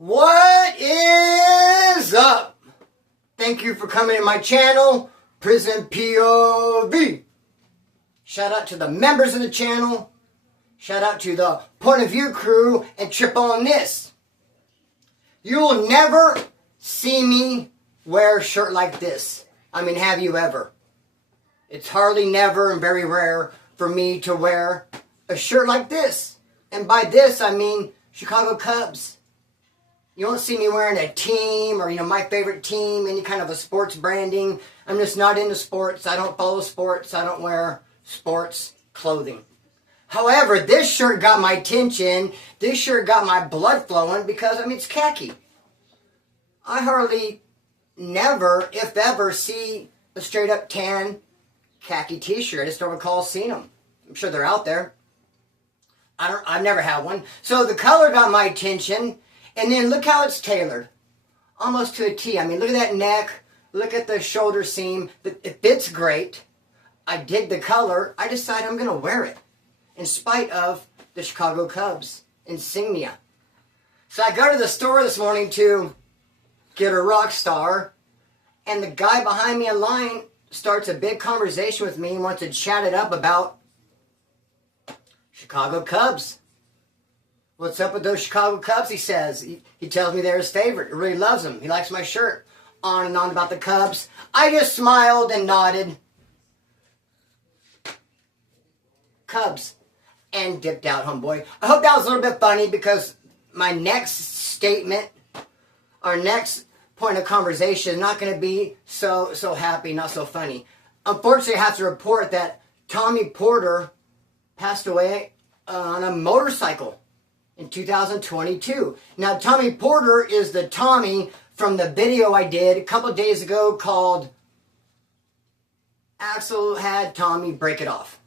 What is up? Thank you for coming to my channel, Prison POV. Shout out to the members of the channel. Shout out to the Point of View crew and Trip on This. You'll never see me wear a shirt like this. I mean, have you ever? It's hardly never and very rare for me to wear a shirt like this. And by this, I mean Chicago Cubs. You won't see me wearing a team or, my favorite team, any kind of a sports branding. I'm just not into sports. I don't follow sports. I don't wear sports clothing. However, this shirt got my attention. This shirt got my blood flowing because, it's khaki. I hardly never, if ever, see a straight up tan khaki t-shirt. I just don't recall seeing them. I'm sure they're out there. I've never had one. So the color got my attention. And then look how it's tailored. Almost to a T. Look at that neck. Look at the shoulder seam. It fits great. I dig the color. I decided I'm going to wear it. In spite of the Chicago Cubs insignia. So I go to the store this morning to get a rock star. And the guy behind me in line starts a big conversation with me and wants to chat it up about Chicago Cubs. What's up with those Chicago Cubs, he says. He tells me they're his favorite. He really loves them. He likes my shirt. On and on about the Cubs. I just smiled and nodded. Cubs. And dipped out, homeboy. I hope that was a little bit funny because my next statement, our next point of conversation is not going to be so happy, not so funny. Unfortunately, I have to report that Tommy Porter passed away on a motorcycle in 2022. Now, Tommy Porter is the Tommy from the video I did a couple days ago called Axel Had Tommy Break It Off.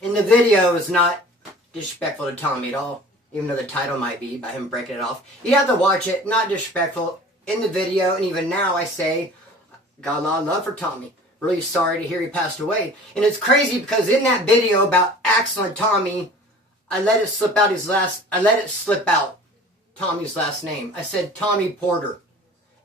And the video is not disrespectful to Tommy at all, even though the title might be by him breaking it off. You have to watch it, not disrespectful. In the video, and even now I say, got a lot of love for Tommy. Really sorry to hear he passed away. And it's crazy because in that video about Axel and Tommy, I let it slip out Tommy's last name. I said Tommy Porter.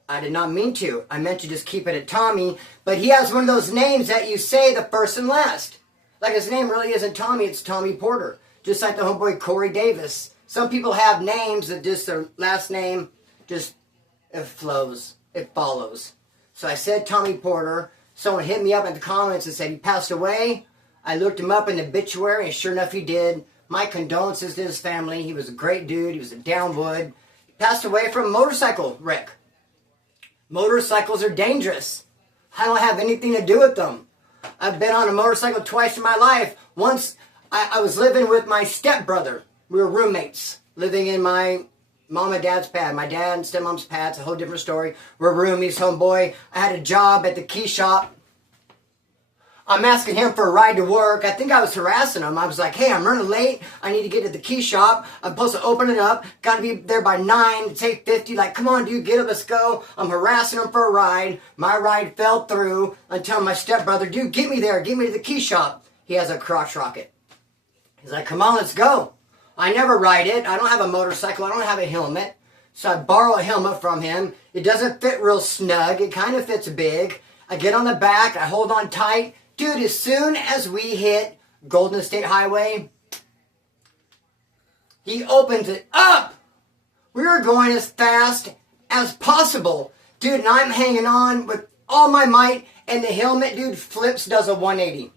I did not mean to. I meant to just keep it at Tommy. But he has one of those names that you say the first and last. Like his name really isn't Tommy, it's Tommy Porter. Just like the homeboy Corey Davis. Some people have names that just their last name just, it flows. It follows. So I said Tommy Porter. Someone hit me up in the comments and said he passed away. I looked him up in the obituary and sure enough he did. My condolences to his family. He was a great dude. He was a downwood. He passed away from a motorcycle wreck. Motorcycles are dangerous. I don't have anything to do with them. I've been on a motorcycle twice in my life. Once, I was living with my stepbrother. We were roommates. Living in my mom and dad's pad. My dad and stepmom's pad. It's a whole different story. We're roomies, homeboy. I had a job at the key shop. I'm asking him for a ride to work. I think I was harassing him. I was like, hey, I'm running late. I need to get to the key shop. I'm supposed to open it up. Got to be there by 9. It's 8:50. Like, come on, dude, get up, let's go. I'm harassing him for a ride. My ride fell through until my stepbrother, dude, get me there. Get me to the key shop. He has a crotch rocket. He's like, come on, let's go. I never ride it. I don't have a motorcycle. I don't have a helmet. So I borrow a helmet from him. It doesn't fit real snug. It kind of fits big. I get on the back. I hold on tight. Dude, as soon as we hit Golden State Highway, he opens it up. We were going as fast as possible. Dude, and I'm hanging on with all my might, and the helmet, dude, flips, does a 180.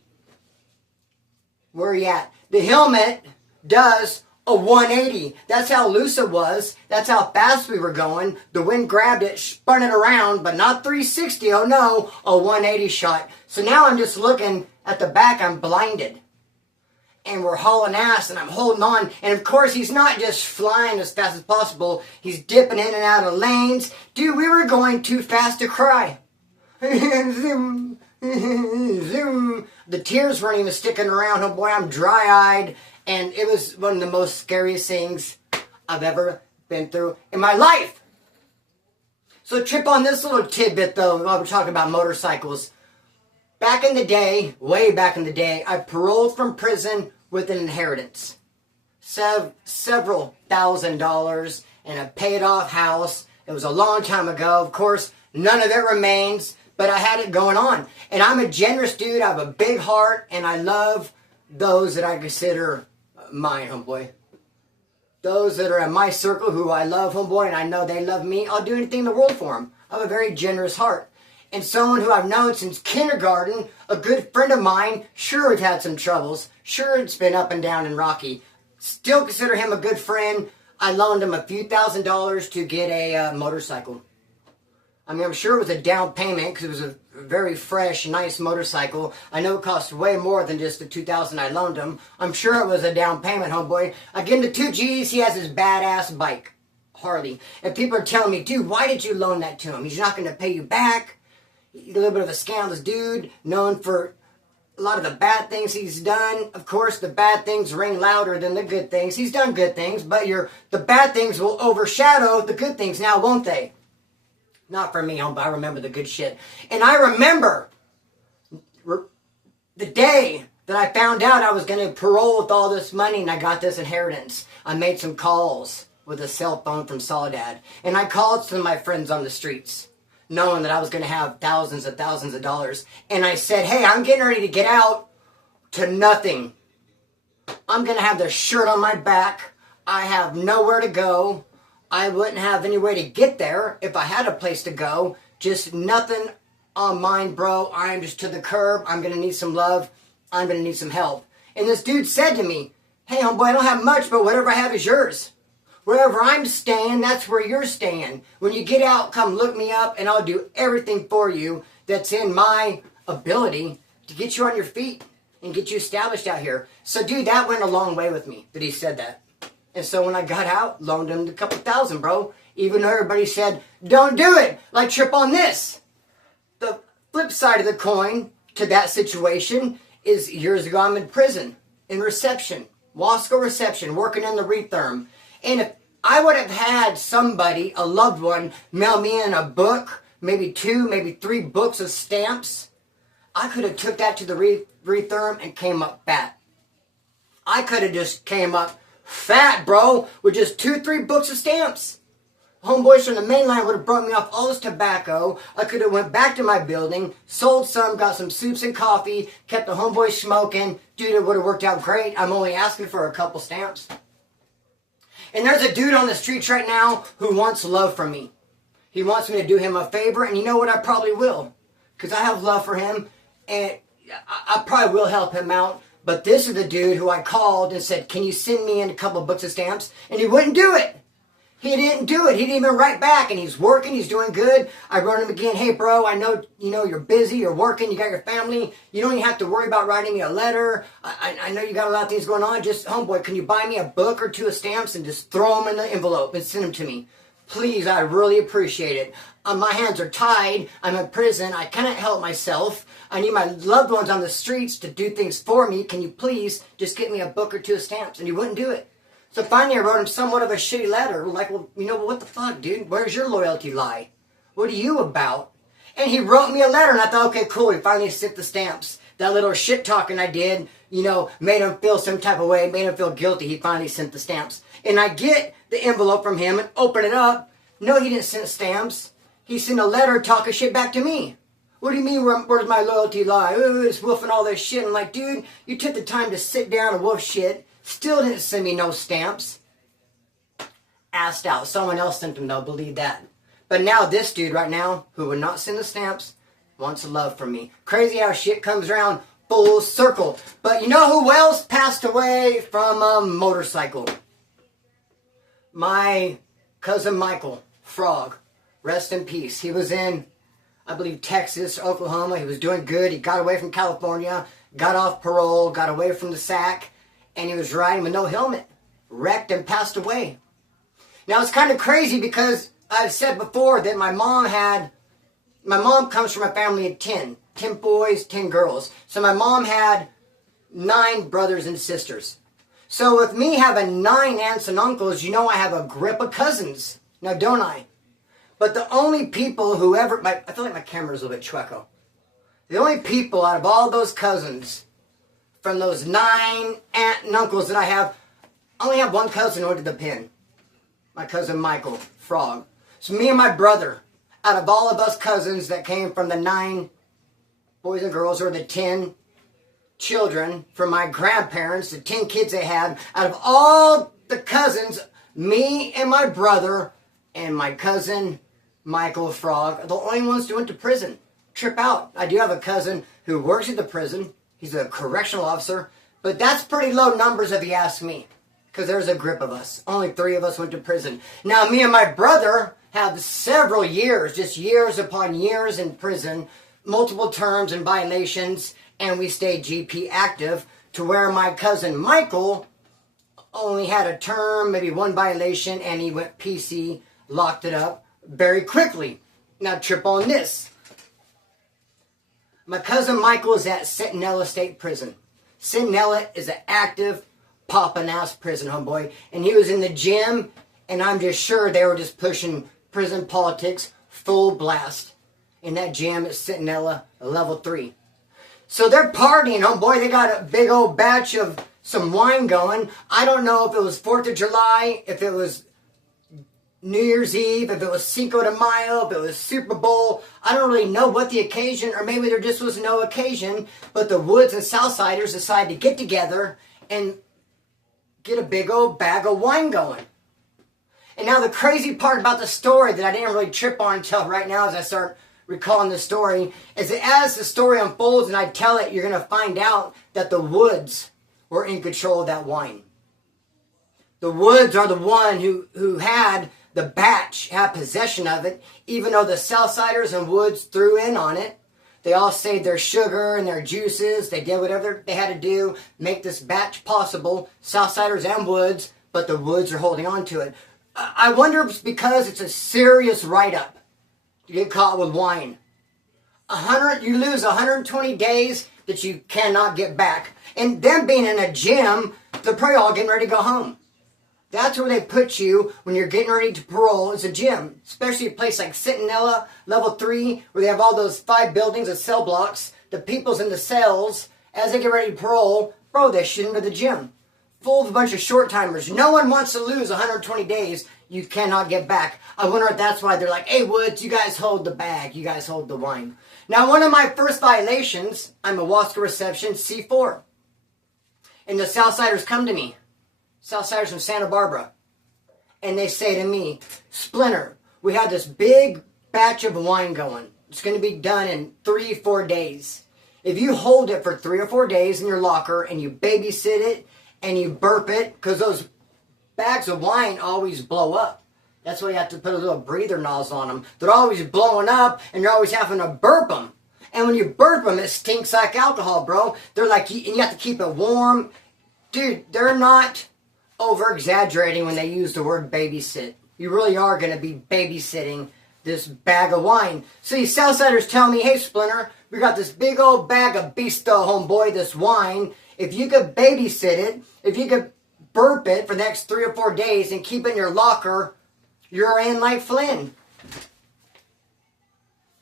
Where are you at? The helmet does a 180. That's how loose it was. That's how fast we were going. The wind grabbed it, spun it around, but not 360. Oh no, a 180 shot. So now I'm just looking at the back. I'm blinded. And we're hauling ass and I'm holding on. And of course, he's not just flying as fast as possible. He's dipping in and out of lanes. Dude, we were going too fast to cry. Zoom, zoom. The tears weren't even sticking around. Oh boy, I'm dry-eyed. And it was one of the most scariest things I've ever been through in my life. So trip on this little tidbit though, while we're talking about motorcycles. Back in the day, way back in the day, I paroled from prison with an inheritance. Several $1,000 in a paid-off house. It was a long time ago. Of course, none of it remains, but I had it going on. And I'm a generous dude. I have a big heart, and I love those that I consider mine, homeboy. Those that are in my circle who I love, homeboy, and I know they love me, I'll do anything in the world for them. I have a very generous heart. And someone who I've known since kindergarten, a good friend of mine, sure we've had some troubles. Sure it's been up and down and rocky. Still consider him a good friend. I loaned him a few $1,000s to get a motorcycle. I mean, I'm sure it was a down payment because it was a very fresh, nice motorcycle. I know it cost way more than just the $2,000 I loaned him. I'm sure it was a down payment, homeboy. I give him the 2 G's, he has his badass bike, Harley. And people are telling me, dude, why did you loan that to him? He's not going to pay you back. He's a little bit of a scandalous dude, known for a lot of the bad things he's done. Of course, the bad things ring louder than the good things. He's done good things, but the bad things will overshadow the good things now, won't they? Not for me, homie, I remember the good shit. And I remember the day that I found out I was going to parole with all this money and I got this inheritance. I made some calls with a cell phone from Soledad. And I called some of my friends on the streets, knowing that I was going to have thousands of dollars. And I said, hey, I'm getting ready to get out to nothing. I'm going to have the shirt on my back. I have nowhere to go. I wouldn't have any way to get there if I had a place to go. Just nothing on mine, bro. I am just to the curb. I'm going to need some love. I'm going to need some help. And this dude said to me, hey, homeboy, I don't have much, but whatever I have is yours. Wherever I'm staying, that's where you're staying. When you get out, come look me up, and I'll do everything for you that's in my ability to get you on your feet and get you established out here. So, dude, that went a long way with me that he said that. And so when I got out, loaned him a couple $1,000, bro. Even though everybody said, don't do it, like trip on this. The flip side of the coin to that situation is years ago I'm in prison, in reception, Wasco reception, working in the retherm. And if I would have had somebody, a loved one, mail me in a book, maybe 2, maybe 3 books of stamps, I could have took that to the retherm and came up fat. I could have just came up fat, bro, with just 2, 3 books of stamps. Homeboys from the main line would have brought me off all this tobacco. I could have went back to my building, sold some, got some soups and coffee, kept the homeboys smoking. Dude, it would have worked out great. I'm only asking for a couple stamps. And there's a dude on the streets right now who wants love from me. He wants me to do him a favor, and you know what? I probably will. Because I have love for him, and I probably will help him out. But this is the dude who I called and said, can you send me in a couple of books of stamps? And he wouldn't do it. He didn't do it. He didn't even write back. And he's working. He's doing good. I wrote him again. Hey, bro, I know, you're busy. You're working. You got your family. You don't even have to worry about writing me a letter. I know you got a lot of things going on. Just, homeboy, can you buy me a book or 2 of stamps and just throw them in the envelope and send them to me? Please, I really appreciate it. My hands are tied. I'm in prison. I cannot help myself. I need my loved ones on the streets to do things for me. Can you please just get me a book or 2 of stamps? And he wouldn't do it. So finally I wrote him somewhat of a shitty letter. Like, well, what the fuck, dude? Where's your loyalty lie? What are you about? And he wrote me a letter, and I thought, okay, cool. He finally sent the stamps. That little shit talking I did, made him feel some type of way, made him feel guilty. He finally sent the stamps. And I get the envelope from him and open it up. No, he didn't send stamps. He sent a letter talking shit back to me. What do you mean, where's my loyalty lie? Ooh, it's woofing all this shit. I'm like, dude, you took the time to sit down and woof shit. Still didn't send me no stamps. Asked out. Someone else sent them, though. Believe that. But now this dude right now, who would not send the stamps, wants love from me. Crazy how shit comes around full circle. But you know who else passed away from a motorcycle? My cousin Michael Frog. Rest in peace. He was in, I believe, Texas, Oklahoma. He was doing good. He got away from California, got off parole, got away from the sack, and he was riding with no helmet. Wrecked and passed away. Now, it's kind of crazy because I've said before that my mom comes from a family of 10 boys, 10 girls. So my mom had 9 brothers and sisters. So with me having 9 aunts and uncles, I have a grip of cousins. Now, don't I? But the only people who ever... I feel like my camera's a little bit chueco. The only people out of all those cousins, from those 9 aunt and uncles that I have, I only have one cousin who went to the pen. my cousin Michael, Frog. So me and my brother, out of all of us cousins that came from the 9 boys and girls, or the 10 children from my grandparents, the 10 kids they had, out of all the cousins, me and my brother and my cousin Michael, Frog, are the only ones who went to prison. Trip out. I do have a cousin who works at the prison. He's a correctional officer. But that's pretty low numbers if you ask me. Because there's a grip of us. Only 3 of us went to prison. Now, me and my brother have several years, just years upon years in prison, multiple terms and violations, and we stayed GP active, to where my cousin Michael only had a term, maybe 1 violation, and he went PC, locked it up very quickly. Now, trip on this. My cousin Michael is at Centinela State Prison. Centinela is an active, poppin'-ass prison, homeboy. And he was in the gym, and I'm just sure they were just pushing prison politics full blast in that gym at Centinela, level 3. So they're partying, homeboy. They got a big old batch of some wine going. I don't know if it was 4th of July, if it was New Year's Eve, if it was Cinco de Mayo, if it was Super Bowl. I don't really know what the occasion, or maybe there just was no occasion, but the Woods and Southsiders decided to get together and get a big old bag of wine going. And now the crazy part about the story that I didn't really trip on until right now as I start recalling the story, is that as the story unfolds and I tell it, you're going to find out that the Woods were in control of that wine. The Woods are the one who had the batch, had possession of it, even though the Southsiders and Woods threw in on it. They all saved their sugar and their juices. They did whatever they had to do, make this batch possible, Southsiders and Woods, but the Woods are holding on to it. I wonder if it's because it's a serious write-up to get caught with wine. You lose 120 days that you cannot get back. And them being in a gym, they're probably all getting ready to go home. That's where they put you when you're getting ready to parole, is a gym. Especially a place like Centinela, level 3, where they have all those 5 buildings of cell blocks. The people's in the cells, as they get ready to parole, bro, they shoot into the gym. Full of a bunch of short-timers. No one wants to lose 120 days you cannot get back. I wonder if that's why they're like, hey, Woods, you guys hold the bag. You guys hold the wine. Now, one of my first violations, I'm a Wasco Reception C4. And the Southsiders come to me. Southsiders from Santa Barbara. And they say to me, Splinter, we have this big batch of wine going. It's going to be done in 3-4 days. If you hold it for 3 or 4 days in your locker and you babysit it and you burp it, because those bags of wine always blow up. That's why you have to put a little breather nozzle on them. They're always blowing up and you're always having to burp them. And when you burp them, it stinks like alcohol, bro. They're like, and you have to keep it warm. Dude, they're not over-exaggerating when they use the word babysit. You really are going to be babysitting this bag of wine. So these Southsiders tell me, hey, Splinter, we got this big old bag of Bisto, homeboy, this wine. If you could babysit it, if you could burp it for the next 3 or 4 days and keep it in your locker, you're in like Flynn.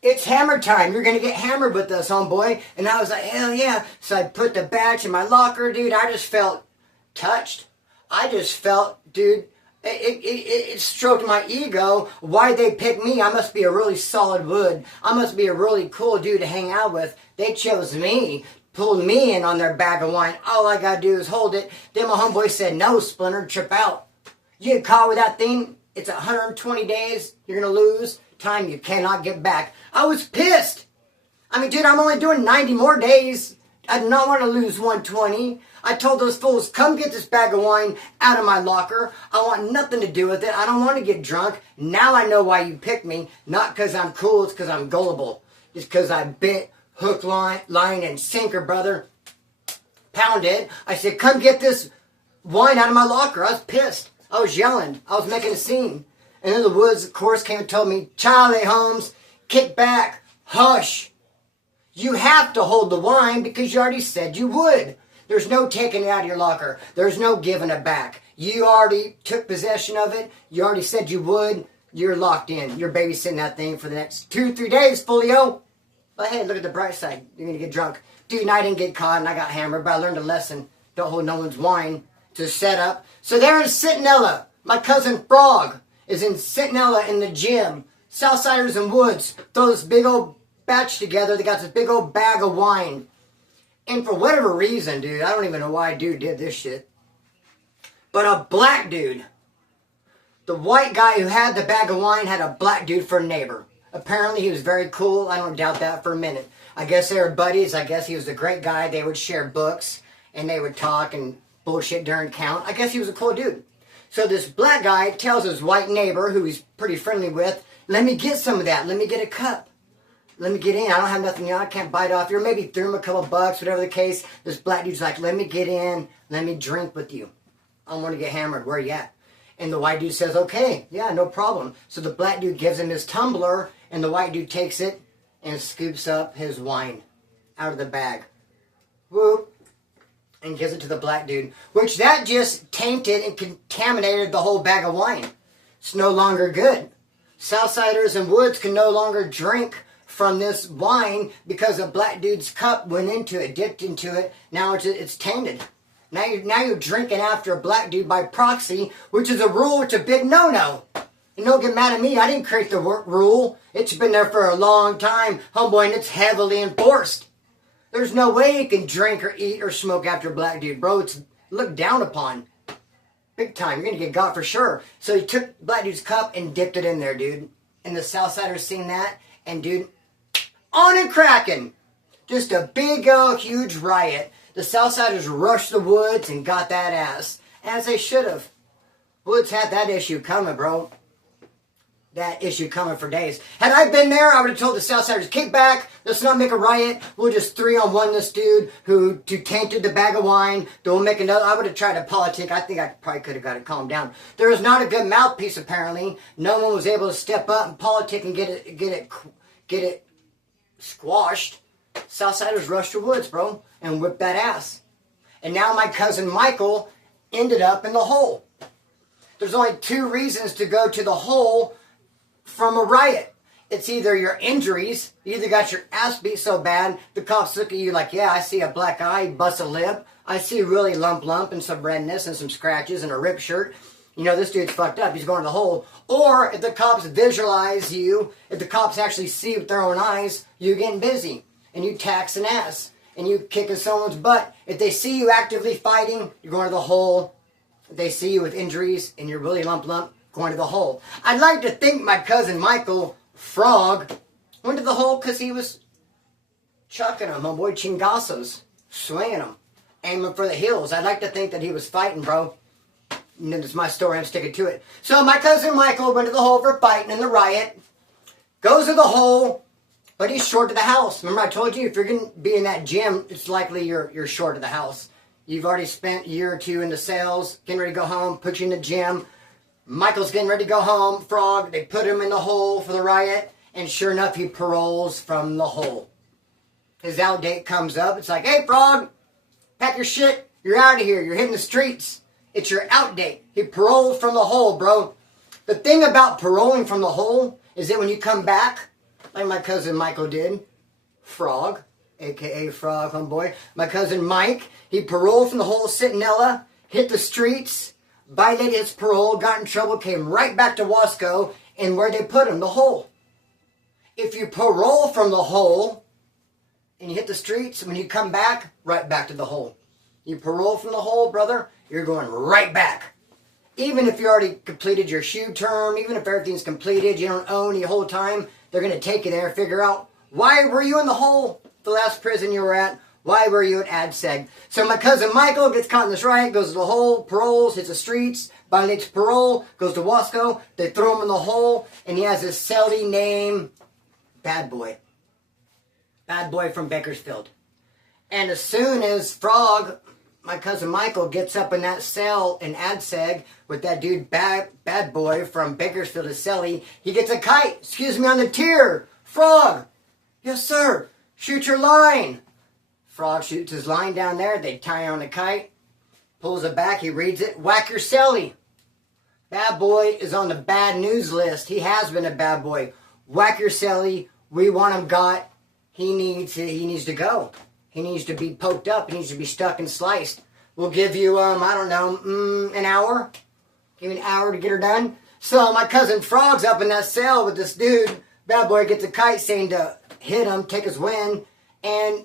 It's hammer time. You're going to get hammered with us, homeboy. And I was like, hell yeah. So I put the batch in my locker, dude. I just felt touched. I just felt, dude, it stroked my ego. Why'd they pick me? I must be a really solid wood. I must be a really cool dude to hang out with. They chose me, pulled me in on their bag of wine. All I gotta do is hold it. Then my homeboy said, no, Splinter, trip out. You get caught with that thing, it's 120 days, you're gonna lose time you cannot get back. I was pissed. I mean, dude, I'm only doing 90 more days. I do not want to lose 120. I told those fools, come get this bag of wine out of my locker. I want nothing to do with it. I don't want to get drunk. Now I know why you picked me. Not because I'm cool, it's because I'm gullible. It's because I bit hook, line, and sinker, brother. Pound it. I said, come get this wine out of my locker. I was pissed. I was yelling. I was making a scene. And then the Woods, of course, came and told me, Charlie Holmes, kick back, hush. You have to hold the wine because you already said you would. There's no taking it out of your locker. There's no giving it back. You already took possession of it. You already said you would. You're locked in. You're babysitting that thing for the next 2-3 days, Folio. But hey, look at the bright side. You're going to get drunk. Dude, and I didn't get caught and I got hammered, but I learned a lesson. Don't hold no one's wine. It's a setup. So they're in Centinela. My cousin Frog is in Sentinella in the gym. Southsiders and Woods throw this big old batch together. They got this big old bag of wine. And for whatever reason, dude, I don't even know why dude did this shit. But a black dude, the white guy who had the bag of wine had a black dude for a neighbor. Apparently he was very cool. I don't doubt that for a minute. I guess they were buddies. I guess he was a great guy. They would share books and they would talk and bullshit during count. I guess he was a cool dude. So this black guy tells his white neighbor, who he's pretty friendly with, let me get some of that. Let me get a cup. Let me get in. I don't have nothing, I can't bite off you. Or maybe threw him a couple bucks, whatever the case. This black dude's like, let me get in. Let me drink with you. I want to get hammered. Where you at? And the white dude says, okay, yeah, no problem. So the black dude gives him his tumbler, and the white dude takes it and scoops up his wine out of the bag. Whoop. And gives it to the black dude. Which that just tainted and contaminated the whole bag of wine. It's no longer good. Southsiders and Woods can no longer drink from this wine because a black dude's cup went into it, dipped into it. Now it's tainted. Now you're drinking after a black dude by proxy, which is a rule. It's a big no-no. And don't get mad at me. I didn't create the rule. It's been there for a long time, homeboy, and it's heavily enforced. There's no way you can drink or eat or smoke after a black dude, bro. It's looked down upon. Big time. You're going to get got for sure. So he took black dude's cup and dipped it in there, dude. And the Southsiders seen that. And, dude, on and cracking. Just a big, huge riot. The Southsiders rushed the Woods and got that ass. As they should have. Woods had that issue coming, bro. That issue coming for days. Had I been there, I would have told the Southsiders, kick back, let's not make a riot. We'll just 3-on-1 this dude who tainted the bag of wine. Don't make another. I would have tried to politic. I think I probably could have got it calmed down. There was not a good mouthpiece, apparently. No one was able to step up and politic and get it squashed. Southsiders rushed the Woods, bro, and whipped that ass. And now my cousin Michael ended up in the hole. There's only 2 reasons to go to the hole from a riot. It's either your injuries, you either got your ass beat so bad, the cops look at you like, yeah, I see a black eye, bust a lip, I see really lump and some redness and some scratches and a ripped shirt. You know, this dude's fucked up, he's going to the hole. Or if the cops visualize you, if the cops actually see with their own eyes, you getting busy and you taxing ass and you kicking someone's butt. If they see you actively fighting, you're going to the hole. If they see you with injuries and you're really lump, going to the hole. I'd like to think my cousin Michael Frog went to the hole because he was chucking them, homeboy, chingasos, swinging them, aiming for the hills. I'd like to think that he was fighting, bro. And it's my story, I'm sticking to it. So my cousin Michael went to the hole for fighting in the riot, goes to the hole, but he's short of the house. Remember I told you, if you're going to be in that gym, it's likely you're short of the house. You've already spent a year or 2 in the sales, getting ready to go home, put you in the gym. Michael's getting ready to go home, Frog. They put him in the hole for the riot, and sure enough, he paroles from the hole. His out date comes up. It's like, hey, Frog, pack your shit. You're out of here. You're hitting the streets. It's your out date. He paroled from the hole, bro. The thing about paroling from the hole is that when you come back, like my cousin Michael did, Frog, a.k.a. Frog, homeboy, my cousin Mike, he paroled from the hole, Sentinella, hit the streets, violated his parole, got in trouble, came right back to Wasco, and where they put him, the hole. If you parole from the hole, and you hit the streets, when you come back, right back to the hole. You parole from the hole, brother, you're going right back. Even if you already completed your shoe term, even if everything's completed, you don't own the whole time, they're going to take you there and figure out, why were you in the hole, the last prison you were at? Why were you at AdSeg? So my cousin Michael gets caught in this riot, goes to the hole, paroles, hits the streets, violates parole, goes to Wasco, they throw him in the hole, and he has this celly name, Bad Boy. Bad Boy from Bakersfield. And as soon as Frog, my cousin Michael, gets up in that cell in AdSeg with that dude Bad Boy from Bakersfield, a celly, he gets a kite. Excuse me, on the tier. Frog. Yes, sir. Shoot your line. Frog shoots his line down there. They tie on the kite. Pulls it back. He reads it. Whack your celly. Bad Boy is on the bad news list. He has been a bad boy. Whack your celly. We want him got. He needs to go. He needs to be poked up. He needs to be stuck and sliced. We'll give you, I don't know, an hour. Give me an hour to get her done. So my cousin Frog's up in that cell with this dude. Bad boy gets a kite saying to hit him, take his win. And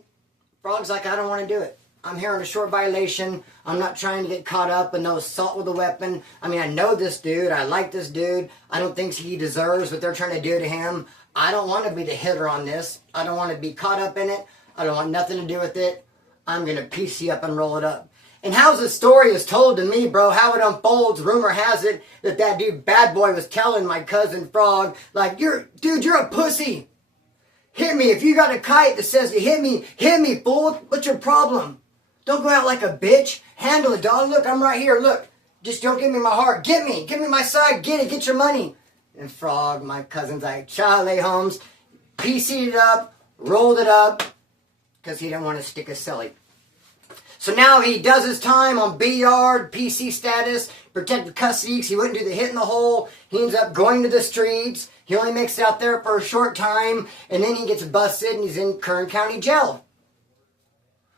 Frog's like, I don't want to do it. I'm here on a short violation. I'm not trying to get caught up in no assault with a weapon. I mean, I know this dude. I like this dude. I don't think he deserves what they're trying to do to him. I don't want to be the hitter on this. I don't want to be caught up in it. I don't want nothing to do with it. I'm going to PC up and roll it up. And how the story is told to me, bro, how it unfolds, rumor has it that dude Bad Boy was telling my cousin Frog, like, dude, you're a pussy. Hit me. If you got a kite that says you hit me, fool. What's your problem? Don't go out like a bitch. Handle it, dog. Look, I'm right here. Look. Just don't give me my heart. Get me. Give me my side. Get it. Get your money. And Frog, my cousin's like, Charlie Holmes, PC'd it up, rolled it up, because he didn't want to stick a celly. So now he does his time on B yard, PC status, protective custody, because he wouldn't do the hit in the hole. He ends up going to the streets. He only makes it out there for a short time, and then he gets busted, and he's in Kern County Jail.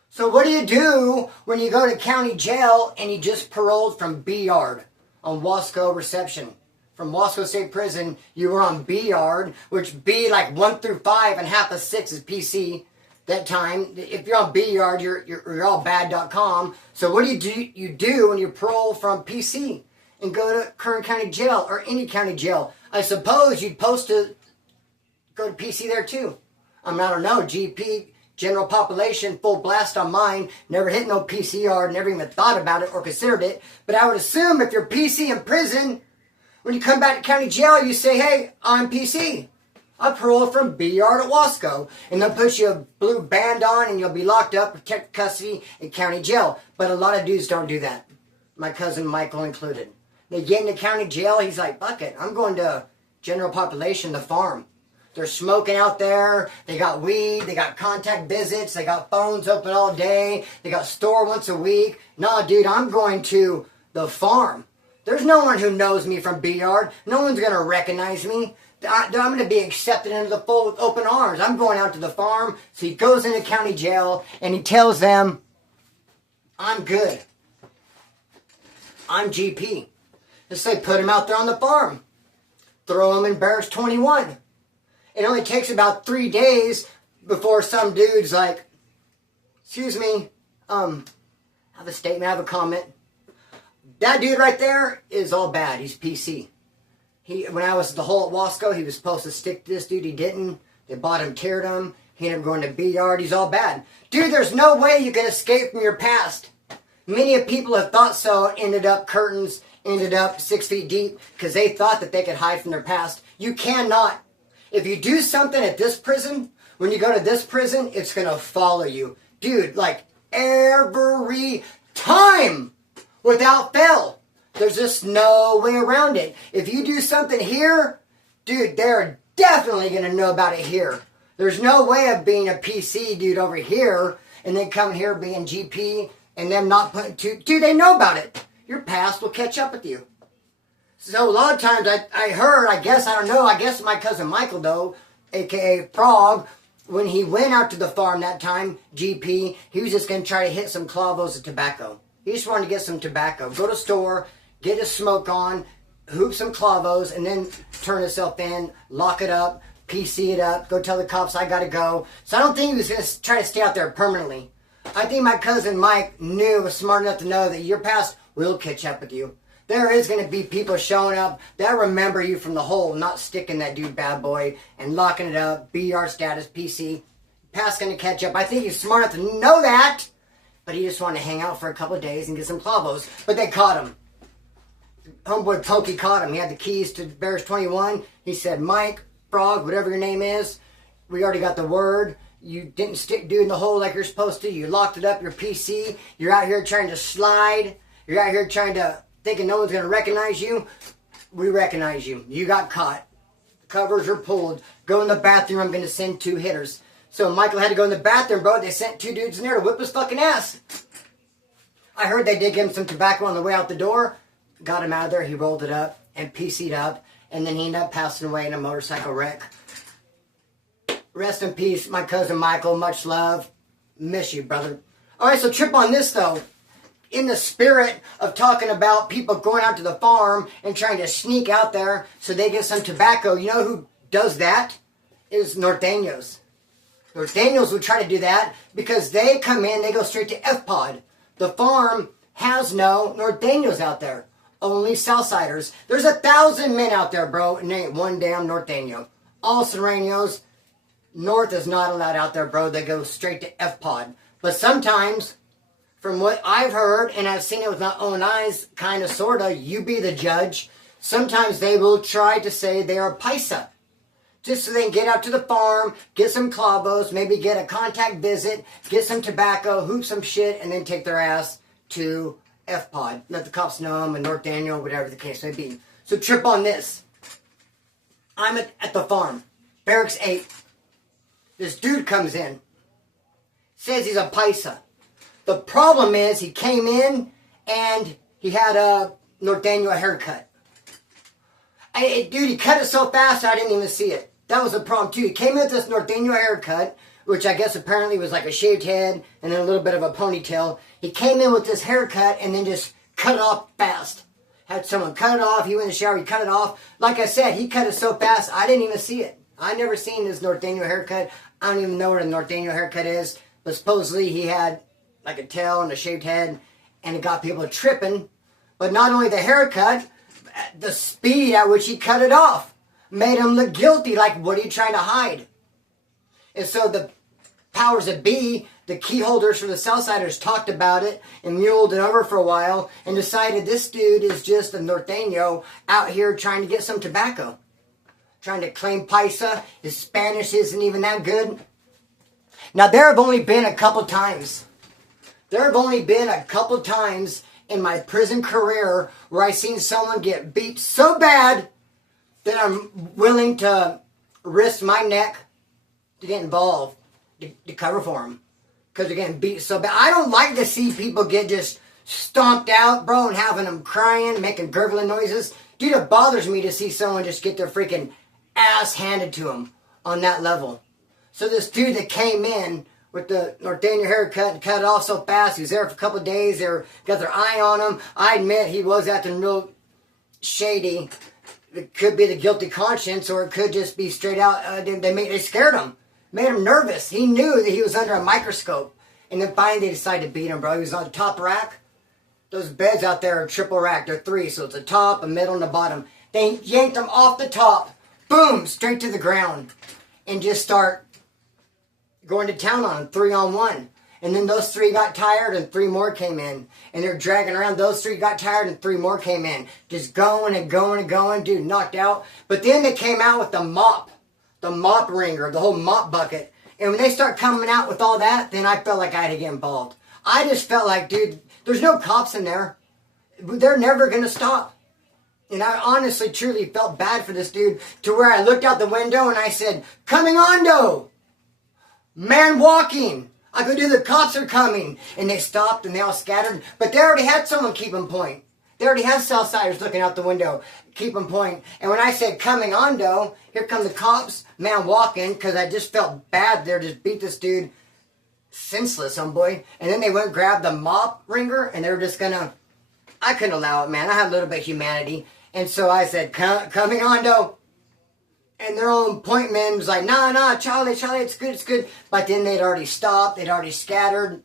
So what do you do when you go to county jail and you just paroled from B yard on Wasco reception? From Wasco State Prison, you were on B yard, which B like 1 through 5 and half of 6 is PC. That time, if you're on B yard, you're all bad.com. So what do? You do when you parole from PC and go to Kern County Jail or any county jail? I suppose you'd post to go to PC there too. I don't know. GP, general population, full blast on mine. Never hit no PC yard, never even thought about it or considered it. But I would assume if you're PC in prison, when you come back to county jail, you say, hey, I'm PC. I paroled from B yard at Wasco, and they'll put you a blue band on, and you'll be locked up, protected custody, in county jail. But a lot of dudes don't do that. My cousin Michael included. They get into county jail. He's like, fuck it, I'm going to general population, the farm. They're smoking out there. They got weed. They got contact visits. They got phones open all day. They got store once a week. Nah, dude, I'm going to the farm. There's no one who knows me from B yard. No one's going to recognize me. I'm going to be accepted into the fold with open arms. I'm going out to the farm. So he goes into county jail and he tells them, I'm good. I'm GP. Just say put him out there on the farm. Throw him in Barracks 21. It only takes about 3 days before some dude's like, excuse me, I have a statement, I have a comment. That dude right there is all bad. He's PC. When I was at the hole at Wasco, he was supposed to stick to this dude. He didn't. They bought him, tiered him. He ended up going to B yard. He's all bad. Dude, there's no way you can escape from your past. Many people have thought so. Ended up curtains, ended up 6 feet deep because they thought that they could hide from their past. You cannot. If you do something at this prison, when you go to this prison, it's going to follow you. Dude, like every time without fail. There's just no way around it. If you do something here, dude, they're definitely going to know about it here. There's no way of being a PC dude over here and then coming here being GP and them not putting two. Dude, they know about it. Your past will catch up with you. So a lot of times I heard, I guess my cousin Michael though, a.k.a. Frog, when he went out to the farm that time, GP, he was just going to try to hit some clavos of tobacco. He just wanted to get some tobacco. Go to the store, get his smoke on, hoop some clavos, and then turn himself in, lock it up, PC it up, go tell the cops I gotta go. So I don't think he was going to try to stay out there permanently. I think my cousin Mike was smart enough to know that your past will catch up with you. There is going to be people showing up that remember you from the hole, not sticking that dude Bad Boy and locking it up, BR status, PC. Past going to catch up. I think he's smart enough to know that, but he just wanted to hang out for a couple of days and get some clavos. But they caught him. Homeboy Pokey caught him. He had the keys to Barracks 21. He said, Mike, Frog, whatever your name is, we already got the word. You didn't stick dude in the hole like you're supposed to. You locked it up, your PC. You're out here trying to slide. You're out here trying to, thinking no one's going to recognize you. We recognize you. You got caught. The covers are pulled. Go in the bathroom. I'm going to send 2 hitters. So Michael had to go in the bathroom, bro. They sent 2 dudes in there to whip his fucking ass. I heard they did give him some tobacco on the way out the door. Got him out of there. He rolled it up and PC'd up. And then he ended up passing away in a motorcycle wreck. Rest in peace, my cousin Michael. Much love. Miss you, brother. All right, so trip on this, though. in the spirit of talking about people going out to the farm and trying to sneak out there so they get some tobacco. You know who does that? Is norteños. Norteños would try to do that because they come in, they go straight to F-Pod. The farm has no norteños out there. Only Southsiders. There's 1,000 men out there, bro, and there ain't one damn norteño. All Serranos, North is not allowed out there, bro. They go straight to F-Pod. But sometimes, from what I've heard, and I've seen it with my own eyes, kind of, sort of, you be the judge, sometimes they will try to say they are paisa. Just so they can get out to the farm, get some clavos, maybe get a contact visit, get some tobacco, hoop some shit, and then take their ass to F-Pod. Let the cops know I'm a North Daniel, whatever the case may be. So trip on this. I'm at the farm. Barracks 8. This dude comes in. Says he's a paisa. The problem is he came in and he had a norteño haircut. Dude, he cut it so fast I didn't even see it. That was the problem too. He came in with this norteño haircut, which I guess apparently was like a shaved head and then a little bit of a ponytail. He came in with this haircut and then just cut it off fast. Had someone cut it off. He went in the shower. He cut it off. Like I said, he cut it so fast I didn't even see it. I never seen this norteño haircut. I don't even know what a norteño haircut is. But supposedly he had like a tail and a shaved head and it got people tripping. But not only the haircut, the speed at which he cut it off made him look guilty. Like, what are you trying to hide? And so the powers that be, the key holders for the Southsiders, talked about it and muled it over for a while and decided this dude is just a norteño out here trying to get some tobacco. Trying to claim paisa. His Spanish isn't even that good. Now, there have only been a couple times. There have only been a couple times in my prison career where I seen someone get beat so bad that I'm willing to risk my neck to get involved to cover for them. Because they're getting beat so bad. I don't like to see people get just stomped out, bro, and having them crying, making gurgling noises. Dude, it bothers me to see someone just get their freaking ass handed to them on that level. So this dude that came in with the norteño haircut and cut it off so fast, he was there for a couple of days, they got their eye on him. I admit he was acting real shady. It could be the guilty conscience, or it could just be straight out, they scared him. Made him nervous. He knew that he was under a microscope. And then finally they decided to beat him, bro. He was on the top rack. Those beds out there are triple rack. They're 3, so it's a top, a middle, and a bottom. They yanked him off the top. Boom! Straight to the ground. And just start going to town on him, 3-on-1. And then those 3 got tired and 3 more came in. And they're dragging around. Those 3 got tired and 3 more came in. Just going and going and going. Dude, knocked out. But then they came out with the mop ringer, the whole mop bucket. And when they start coming out with all that, then I felt like I had to get involved. I just felt like, dude, there's no cops in there. They're never going to stop. And I honestly, truly felt bad for this dude to where I looked out the window and I said, coming ondo! Man walking! I go, dude, the cops are coming. And they stopped and they all scattered. But they already had someone keeping point. They already have Southsiders looking out the window, keeping point. And when I said coming ondo, here come the cops, man walking, because I just felt bad there, just beat this dude senseless, homeboy. And then they went and grabbed the mop ringer, and they were just gonna, I couldn't allow it, man. I have a little bit of humanity. And so I said, coming ondo. And their own point man was like, nah, Charlie, it's good. But then they'd already stopped, they'd already scattered.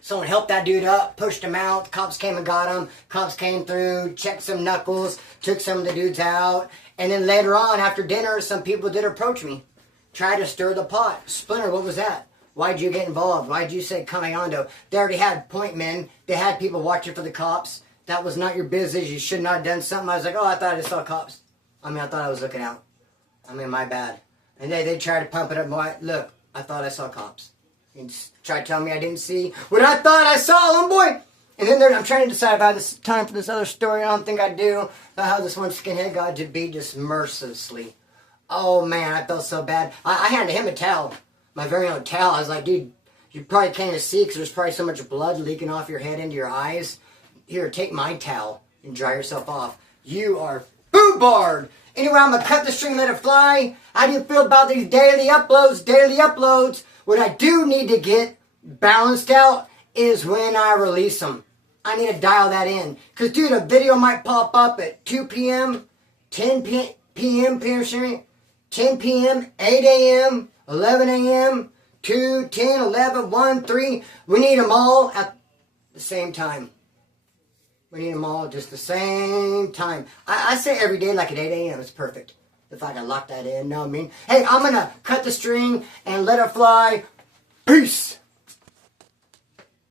Someone helped that dude up, pushed him out. Cops came and got him. Cops came through, checked some knuckles, took some of the dudes out. And then later on, after dinner, some people did approach me. Tried to stir the pot. Splinter, what was that? Why'd you get involved? Why'd you say coming ondo? They already had point men. They had people watching for the cops. That was not your business. You should not have done something. I was like, oh, I thought I just saw cops. I thought I was looking out. My bad. And they tried to pump it up more. Look, I thought I saw cops. And tried to tell me I didn't see what I thought I saw, homeboy. And then I'm trying to decide if I have this time for this other story. I don't think I do. About how this one skinhead got to beat just mercilessly. Oh, man, I felt so bad. I handed him a towel. My very own towel. I was like, dude, you probably can't even see because there's probably so much blood leaking off your head into your eyes. Here, take my towel and dry yourself off. You are foobarred. Anyway, I'm going to cut the string and let it fly. How do you feel about these daily uploads? What I do need to get balanced out is when I release them. I need to dial that in. Because, dude, a video might pop up at 2 p.m., 10 p.m., 10 p.m., 8 a.m., 11 a.m., 2, 10, 11, 1, 3. We need them all at the same time. We need them all just the same time. I say every day like at 8 a.m. It's perfect. If I can lock that in, know what I mean? Hey, I'm going to cut the string and let it fly. Peace.